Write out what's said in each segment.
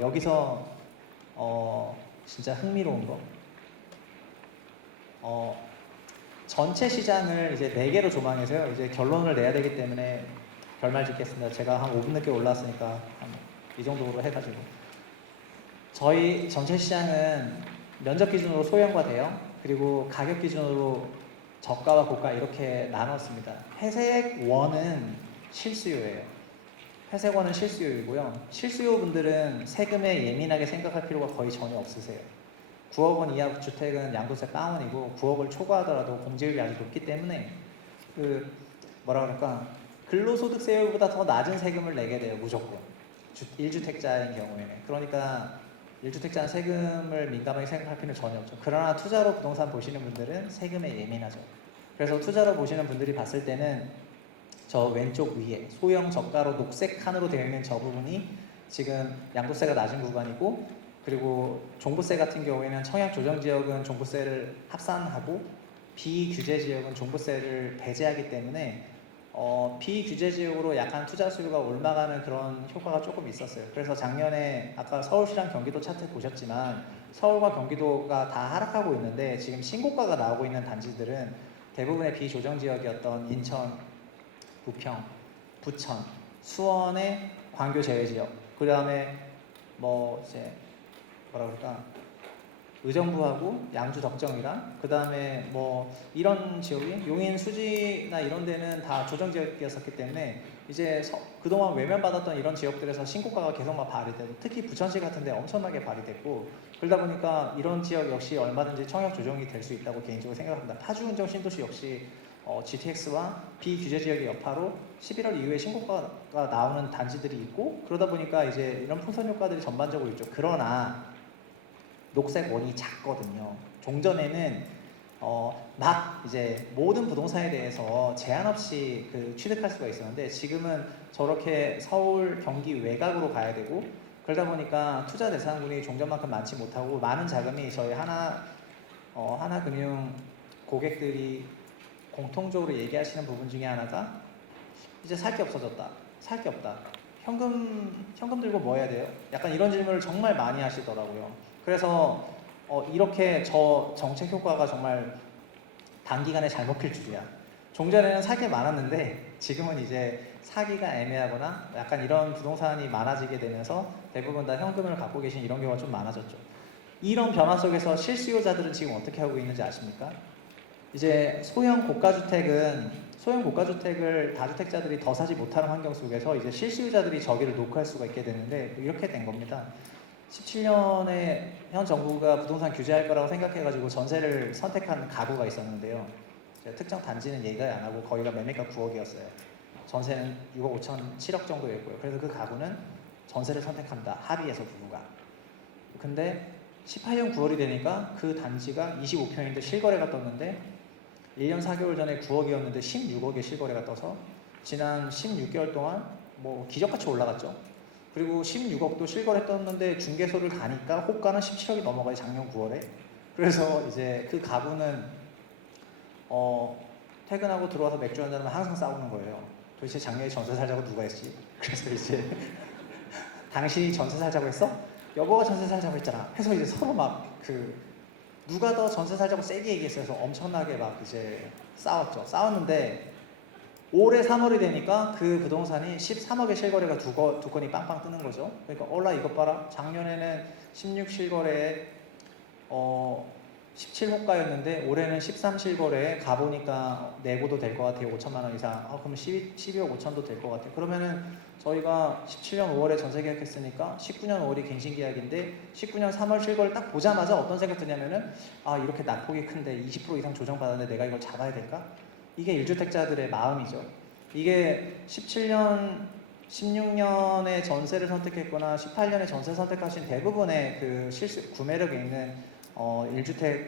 여기서 진짜 흥미로운 거 전체 시장을 이제 4개로 조망해서요. 이제 결론을 내야 되기 때문에 별말 짓겠습니다. 제가 한 5분 늦게 올라왔으니까 한 이 정도로 해가지고 저희 전체 시장은 면적 기준으로 소형과 대형 그리고 가격 기준으로 저가와 고가 이렇게 나눴습니다. 회색 원은 실수요예요. 회색 원은 실수요이고요. 실수요 분들은 세금에 예민하게 생각할 필요가 거의 전혀 없으세요. 9억 원 이하 주택은 양도세 빵원이고 9억을 초과하더라도 공제율이 아주 높기 때문에 뭐라 그럴까 근로소득세율보다 더 낮은 세금을 내게 돼요. 무조건 1주택자인 경우에는. 그러니까 1주택자는 세금을 민감하게 생각할 필요는 전혀 없죠. 그러나 투자로 부동산 보시는 분들은 세금에 예민하죠. 그래서 투자로 보시는 분들이 봤을 때는 저 왼쪽 위에 소형 저가로 녹색 칸으로 되어 있는 저 부분이 지금 양도세가 낮은 구간이고, 그리고 종부세 같은 경우에는 청약 조정 지역은 종부세를 합산하고 비규제 지역은 종부세를 배제하기 때문에 비규제 지역으로 약간 투자 수요가 올라가는 그런 효과가 조금 있었어요. 그래서 작년에 아까 서울시랑 경기도 차트 보셨지만 서울과 경기도가 다 하락하고 있는데 지금 신고가가 나오고 있는 단지들은 대부분의 비조정 지역이었던 인천, 부평, 부천, 수원의 광교 제외 지역, 그 다음에 뭐 이제 뭐라 그럴까 의정부하고 양주 덕정이랑 그 다음에 뭐 이런 지역이 용인 수지나 이런 데는 다 조정 지역이었었기 때문에 이제 그동안 외면받았던 이런 지역들에서 신고가가 계속 막 발휘되고, 특히 부천시 같은 데 엄청나게 발휘됐고, 그러다 보니까 이런 지역 역시 얼마든지 청약 조정이 될 수 있다고 개인적으로 생각합니다. 파주운정 신도시 역시 GTX와 비규제 지역의 여파로 11월 이후에 신고가가 나오는 단지들이 있고, 그러다 보니까 이제 이런 풍선 효과들이 전반적으로 있죠. 그러나 녹색 원이 작거든요. 종전에는 막 이제 모든 부동산에 대해서 제한 없이 취득할 수가 있었는데 지금은 저렇게 서울, 경기 외곽으로 가야 되고, 그러다 보니까 투자 대상군이 종전만큼 많지 못하고 많은 자금이 저희 하나금융 고객들이 공통적으로 얘기하시는 부분 중에 하나가 이제 살 게 없어졌다. 살 게 없다. 현금 들고 뭐 해야 돼요? 약간 이런 질문을 정말 많이 하시더라고요. 그래서 이렇게 저 정책 효과가 정말 단기간에 잘 먹힐 줄이야. 종전에는 살 게 많았는데 지금은 이제 사기가 애매하거나 약간 이런 부동산이 많아지게 되면서 대부분 다 현금을 갖고 계신 이런 경우가 좀 많아졌죠. 이런 변화 속에서 실수요자들은 지금 어떻게 하고 있는지 아십니까? 이제 소형 고가주택을 다주택자들이 더 사지 못하는 환경 속에서 이제 실수요자들이 저기를 녹화할 수가 있게 되는데 이렇게 된 겁니다. 17년에 현 정부가 부동산 규제할 거라고 생각해가지고 전세를 선택한 가구가 있었는데요. 특정 단지는 얘기를 안 하고 거기가 매매가 9억이었어요. 전세는 6억 5천, 7억 정도였고요. 그래서 그 가구는 전세를 선택합니다. 합의해서 부부가. 근데 18년 9월이 되니까 그 단지가 25평인데 실거래가 떴는데 1년 4개월 전에 9억이었는데 16억의 실거래가 떠서 지난 16개월 동안 뭐 기적같이 올라갔죠. 그리고 16억도 실거래 떴는데 중개소를 가니까 호가는 17억이 넘어가요. 작년 9월에. 그래서 이제 그 가구는 퇴근하고 들어와서 맥주 한잔 하면 항상 싸우는 거예요. 도대체 작년에 전세 살자고 누가 했지? 그래서 이제 당신이 전세 살자고 했어? 여보가 전세 살자고 했잖아. 해서 이제 서로 막 누가 더 전세 살자고 세게 얘기했어서 엄청나게 막 이제 싸웠죠. 싸웠는데 올해 3월이 되니까 그 부동산이 13억의 실거래가 두 건이 빵빵 뜨는 거죠. 그러니까 이것 봐라. 작년에는 16 실거래에 17호가였는데 올해는 13 실거래에 가보니까 내고도 될 것 같아요. 5천만 원 이상. 그러면 12억 5천도 될 것 같아요. 그러면은 저희가 17년 5월에 전세 계약했으니까 19년 5월이 갱신 계약인데 19년 3월 실거래 딱 보자마자 어떤 생각 드냐면은 이렇게 낙폭이 큰데 20% 이상 조정받았는데 내가 이걸 잡아야 될까? 이게 1주택자들의 마음이죠. 이게 17년, 16년에 전세를 선택했거나 18년에 전세 선택하신 대부분의 구매력이 있는 1주택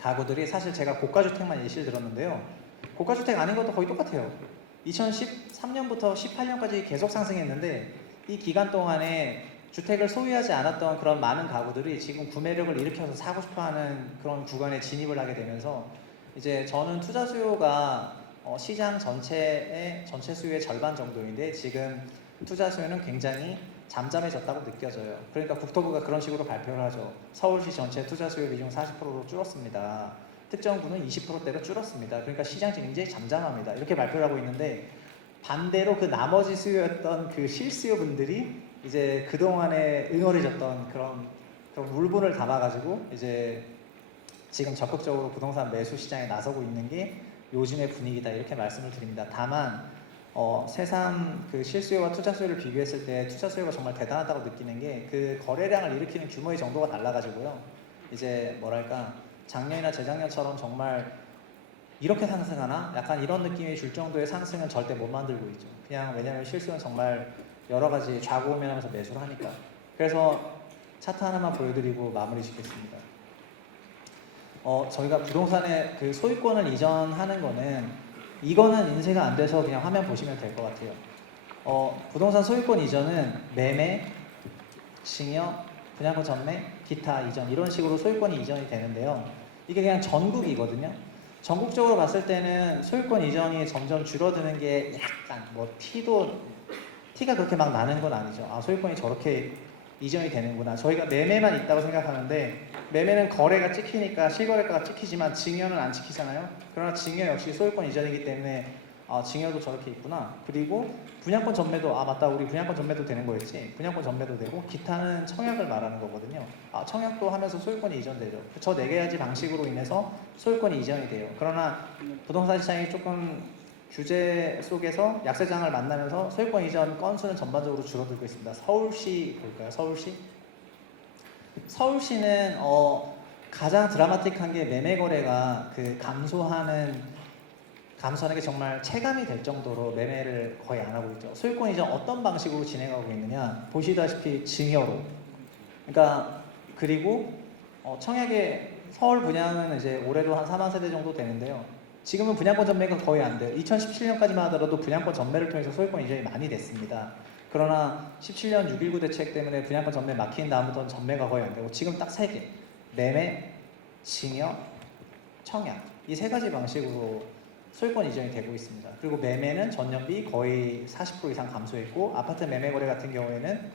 가구들이 사실 제가 고가주택만 예시를 들었는데요. 고가주택 아닌 것도 거의 똑같아요. 2013년부터 18년까지 계속 상승했는데 이 기간 동안에 주택을 소유하지 않았던 그런 많은 가구들이 지금 구매력을 일으켜서 사고 싶어하는 그런 구간에 진입을 하게 되면서 이제 저는 투자 수요가 시장 전체 수요의 절반 정도인데 지금 투자 수요는 굉장히 잠잠해졌다고 느껴져요. 그러니까 국토부가 그런 식으로 발표를 하죠. 서울시 전체 투자 수요 비중 40%로 줄었습니다. 특정 구는 20%대로 줄었습니다. 그러니까 시장 굉장히 잠잠합니다. 이렇게 발표를 하고 있는데 반대로 그 나머지 수요였던 그 실수요 분들이 이제 그동안에 응어리졌던 그런 울분을 담아가지고 이제 지금 적극적으로 부동산 매수 시장에 나서고 있는 게 요즘의 분위기다 이렇게 말씀을 드립니다. 다만 새삼 그 실수요와 투자 수요를 비교했을 때 투자 수요가 정말 대단하다고 느끼는 게 그 거래량을 일으키는 규모의 정도가 달라가지고요. 이제 뭐랄까 작년이나 재작년처럼 정말 이렇게 상승하나? 약간 이런 느낌이 줄 정도의 상승은 절대 못 만들고 있죠. 그냥 왜냐면 실수요는 정말 여러 가지 좌고우면하면서 매수를 하니까. 그래서 차트 하나만 보여드리고 마무리 짓겠습니다. 저희가 부동산의 그 소유권을 이전하는 거는 이거는 인쇄가 안 돼서 그냥 화면 보시면 될 것 같아요. 부동산 소유권 이전은 매매, 증여, 분양권 전매, 기타 이전 이런 식으로 소유권이 이전이 되는데요. 이게 그냥 전국이거든요. 전국적으로 봤을 때는 소유권 이전이 점점 줄어드는 게 약간 티가 그렇게 막 나는 건 아니죠. 아, 소유권이 저렇게 이전이 되는구나. 저희가 매매만 있다고 생각하는데 매매는 거래가 찍히니까 실거래가가 찍히지만 증여는 안 찍히잖아요. 그러나 증여 역시 소유권 이전이기 때문에 증여도 저렇게 있구나. 그리고 분양권 전매도 맞다 우리 분양권 전매도 되는 거였지. 분양권 전매도 되고 기타는 청약을 말하는 거거든요. 청약도 하면서 소유권이 이전되죠. 저 4가지 방식으로 인해서 소유권이 이전이 돼요. 그러나 부동산 시장이 조금 규제 속에서 약세장을 만나면서 소유권 이전 건수는 전반적으로 줄어들고 있습니다. 서울시 볼까요? 서울시는 가장 드라마틱한 게 매매 거래가 그 감소하는 게 정말 체감이 될 정도로 매매를 거의 안 하고 있죠. 소유권 이전 어떤 방식으로 진행하고 있느냐 보시다시피 증여로. 그러니까 그리고 청약의 서울 분양은 이제 올해도 한 4만 세대 정도 되는데요. 지금은 분양권 전매가 거의 안 돼요. 2017년까지만 하더라도 분양권 전매를 통해서 소유권 이전이 많이 됐습니다. 그러나 17년 6.19 대책 때문에 분양권 전매 막힌 다음부터는 전매가 거의 안 되고 지금 딱 3개 매매, 증여, 청약 이 3가지 방식으로 소유권 이전이 되고 있습니다. 그리고 매매는 전년비 거의 40% 이상 감소했고 아파트 매매 거래 같은 경우에는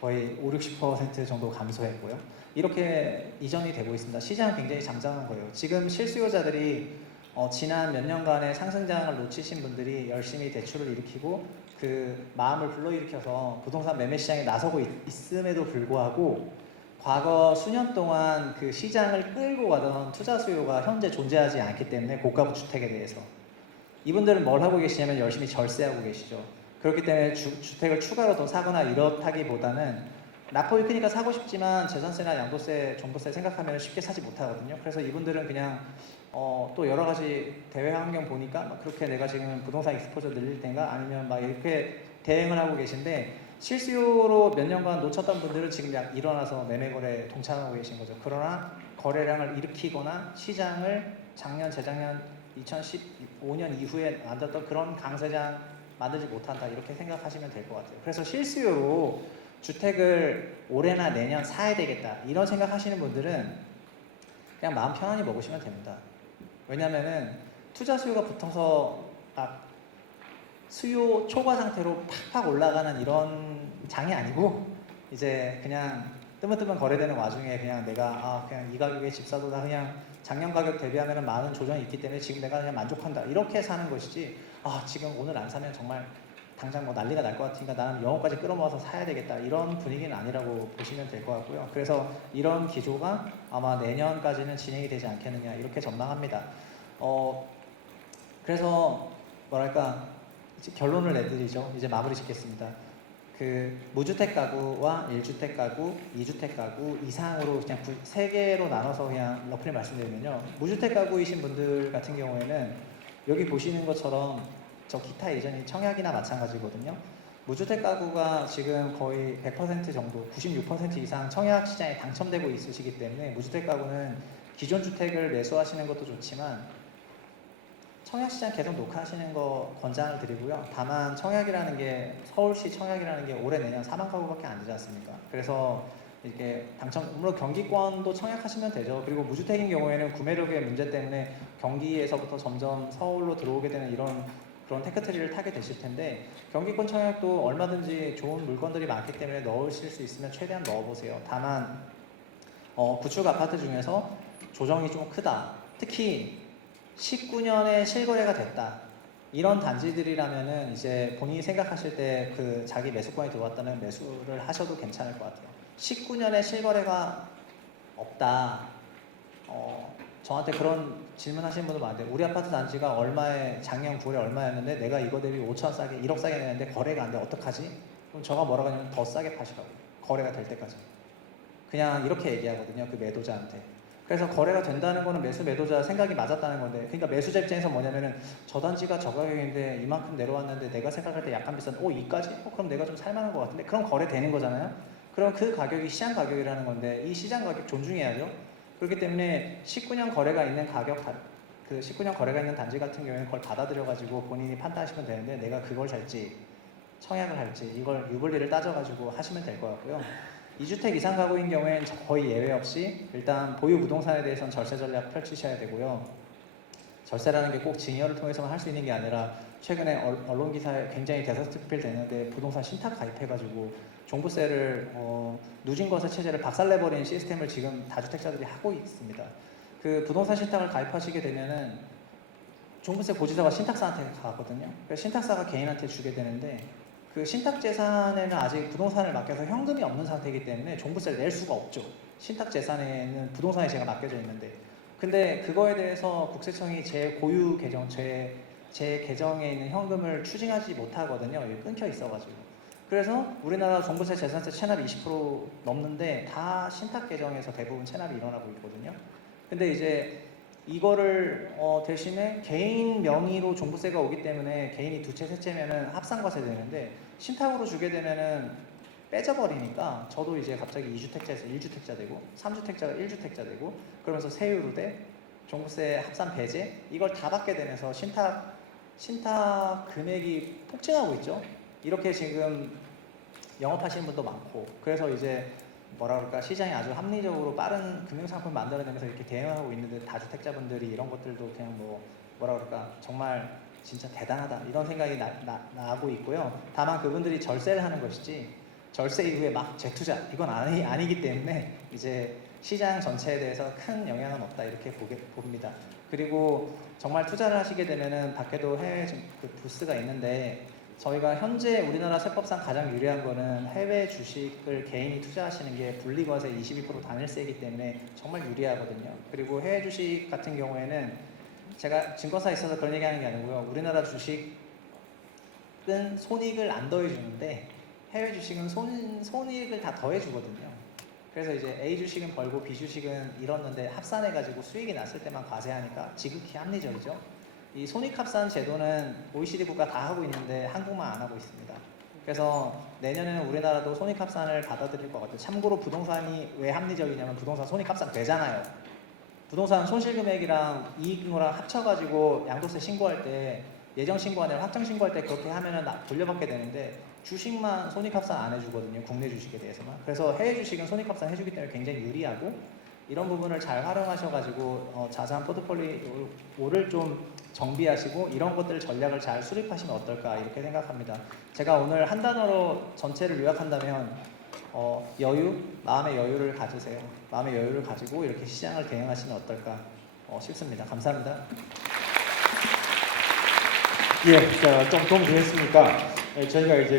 거의 50-60% 정도 감소했고요. 이렇게 이전이 되고 있습니다. 시장은 굉장히 잠잠한 거예요. 지금 실수요자들이 지난 몇 년간의 상승장을 놓치신 분들이 열심히 대출을 일으키고 그 마음을 불러일으켜서 부동산 매매 시장에 나서고 있음에도 불구하고 과거 수년 동안 그 시장을 끌고 가던 투자 수요가 현재 존재하지 않기 때문에 고가구 주택에 대해서 이분들은 뭘 하고 계시냐면 열심히 절세하고 계시죠. 그렇기 때문에 주택을 추가로 더 사거나 이렇다기보다는 낙폭이 크니까 사고 싶지만 재산세나 양도세, 종부세 생각하면 쉽게 사지 못하거든요. 그래서 이분들은 그냥 또 여러 가지 대외 환경 보니까 막 그렇게 내가 지금 부동산 익스포저 늘릴 텐가 아니면 막 이렇게 대응을 하고 계신데 실수요로 몇 년간 놓쳤던 분들은 지금 일어나서 매매 거래에 동참하고 계신 거죠. 그러나 거래량을 일으키거나 시장을 작년, 재작년 2015년 이후에 만들었던 그런 강세장 만들지 못한다 이렇게 생각하시면 될 것 같아요. 그래서 실수요로 주택을 올해나 내년 사야 되겠다 이런 생각하시는 분들은 그냥 마음 편안히 먹으시면 됩니다. 왜냐면은 투자 수요가 붙어서 수요 초과 상태로 팍팍 올라가는 이런 장이 아니고 이제 그냥 뜨문뜨문 거래되는 와중에 그냥 내가 그냥 이 가격에 집 사도 나 그냥 작년 가격 대비하면 많은 조정이 있기 때문에 지금 내가 그냥 만족한다 이렇게 사는 것이지 지금 오늘 안 사면 정말 당장 뭐 난리가 날 것 같으니까 나는 영어까지 끌어모아서 사야 되겠다 이런 분위기는 아니라고 보시면 될 것 같고요. 그래서 이런 기조가 아마 내년까지는 진행이 되지 않겠느냐 이렇게 전망합니다. 그래서 뭐랄까 이제 결론을 내드리죠. 이제 마무리 짓겠습니다. 그 무주택 가구와 1주택 가구, 2주택 가구 이상으로 그냥 3개로 나눠서 그냥 러프리 말씀드리면요. 무주택 가구이신 분들 같은 경우에는 여기 보시는 것처럼 저 기타 이전이 청약이나 마찬가지거든요. 무주택 가구가 지금 거의 100% 정도, 96% 이상 청약 시장에 당첨되고 있으시기 때문에 무주택 가구는 기존 주택을 매수하시는 것도 좋지만 청약시장 계속 녹화하시는 거 권장을 드리고요. 다만 청약이라는 게 서울시 청약이라는 게 올해 내년 4만 가구밖에 안 되지 않습니까? 그래서 이렇게 물론 경기권도 청약하시면 되죠. 그리고 무주택인 경우에는 구매력의 문제 때문에 경기에서부터 점점 서울로 들어오게 되는 이런 그런 테크트리를 타게 되실 텐데 경기권 청약도 얼마든지 좋은 물건들이 많기 때문에 넣으실 수 있으면 최대한 넣어보세요. 다만 구축 아파트 중에서 조정이 좀 크다. 특히 19년에 실거래가 됐다. 이런 단지들이라면은 이제 본인이 생각하실 때 그 자기 매수권이 들어왔다는 매수를 하셔도 괜찮을 것 같아요. 19년에 실거래가 없다. 저한테 그런 질문하시는 분도 많은데 우리 아파트 단지가 얼마에 작년 9월에 얼마였는데 내가 이거 대비 5천 싸게 1억 싸게 내는데 거래가 안 돼 어떡하지? 그럼 저가 뭐라고 하냐면 더 싸게 파시라고. 거래가 될 때까지. 그냥 이렇게 얘기하거든요. 그 매도자한테. 그래서 거래가 된다는 거는 매도자 생각이 맞았다는 건데, 그러니까 매수자 입장에서 뭐냐면은 저 단지가 저 가격인데 이만큼 내려왔는데 내가 생각할 때 약간 비싼, 이까지? 그럼 내가 좀 살만한 것 같은데, 그럼 거래되는 거잖아요. 그럼 그 가격이 시장 가격이라는 건데 이 시장 가격 존중해야죠. 그렇기 때문에 19년 거래가 있는 그 19년 거래가 있는 단지 같은 경우에는 그걸 받아들여가지고 본인이 판단하시면 되는데 내가 그걸 살지 청약을 할지 이걸 유불리를 따져가지고 하시면 될 것 같고요. 2주택 이상 가구인 경우에는 거의 예외 없이 일단 보유 부동산에 대해서는 절세 전략 펼치셔야 되고요. 절세라는 게 꼭 증여를 통해서만 할 수 있는 게 아니라 최근에 언론 기사에 굉장히 대서특필 되는데 부동산 신탁 가입해가지고 종부세를 누진거세 체제를 박살내버리는 시스템을 지금 다주택자들이 하고 있습니다. 그 부동산 신탁을 가입하시게 되면은 종부세 고지서가 신탁사한테 가거든요. 그래서 신탁사가 개인한테 주게 되는데 그 신탁 재산에는 아직 부동산을 맡겨서 현금이 없는 상태이기 때문에 종부세를 낼 수가 없죠. 신탁 재산에는 부동산이 제가 맡겨져 있는데, 근데 그거에 대해서 국세청이 제 고유 계정, 제 계정에 있는 현금을 추징하지 못하거든요. 여기 끊겨 있어가지고. 그래서 우리나라 종부세 재산세 체납이 20% 넘는데 다 신탁 계정에서 대부분 체납이 일어나고 있거든요. 근데 이제 이거를 대신에 개인 명의로 종부세가 오기 때문에 개인이 두 채, 세 채면은 합산과세 되는데 신탁으로 주게 되면은 빼져버리니까 저도 이제 갑자기 2주택자에서 1주택자 되고 3주택자가 1주택자 되고 그러면서 세율로 돼 종부세 합산 배제 이걸 다 받게 되면서 신탁 금액이 폭증하고 있죠. 이렇게 지금 영업하시는 분도 많고 그래서 이제 뭐라 그럴까 시장이 아주 합리적으로 빠른 금융상품 만들어내면서 이렇게 대응하고 있는데 다주택자분들이 이런 것들도 그냥 뭐라 그럴까 정말 진짜 대단하다 이런 생각이 나고 있고요. 다만 그분들이 절세를 하는 것이지 절세 이후에 막 재투자 이건 아니기 때문에 이제 시장 전체에 대해서 큰 영향은 없다 이렇게 봅니다. 그리고 정말 투자를 하시게 되면은 밖에도 해외 그 부스가 있는데 저희가 현재 우리나라 세법상 가장 유리한 거는 해외 주식을 개인이 투자하시는 게 분리과세 22% 단일세이기 때문에 정말 유리하거든요. 그리고 해외 주식 같은 경우에는 제가 증권사에 있어서 그런 얘기하는 게 아니고요. 우리나라 주식은 손익을 안 더해주는데 해외 주식은 손익을 다 더해주거든요. 그래서 이제 A 주식은 벌고 B 주식은 잃었는데 합산해가지고 수익이 났을 때만 과세하니까 지극히 합리적이죠. 이 손익합산 제도는 OECD 국가 다 하고 있는데 한국만 안 하고 있습니다. 그래서 내년에는 우리나라도 손익합산을 받아들일 것 같아요. 참고로 부동산이 왜 합리적이냐면 부동산 손익합산 되잖아요. 부동산 손실금액이랑 이익금이랑 합쳐가지고 양도세 신고할 때 예정 신고 아니라 확정 신고할 때 그렇게 하면은 돌려받게 되는데 주식만 손익합산 안 해주거든요. 국내 주식에 대해서만. 그래서 해외 주식은 손익합산 해주기 때문에 굉장히 유리하고 이런 부분을 잘 활용하셔가지고 자산 포트폴리오를 좀 정비하시고 이런 것들 전략을 잘 수립하시면 어떨까 이렇게 생각합니다. 제가 오늘 한 단어로 전체를 요약한다면 여유, 마음의 여유를 가지세요. 마음의 여유를 가지고 이렇게 시장을 대응하시면 어떨까 싶습니다. 감사합니다. 예, 자, 좀 도움이 됐습니까? 저희가 이제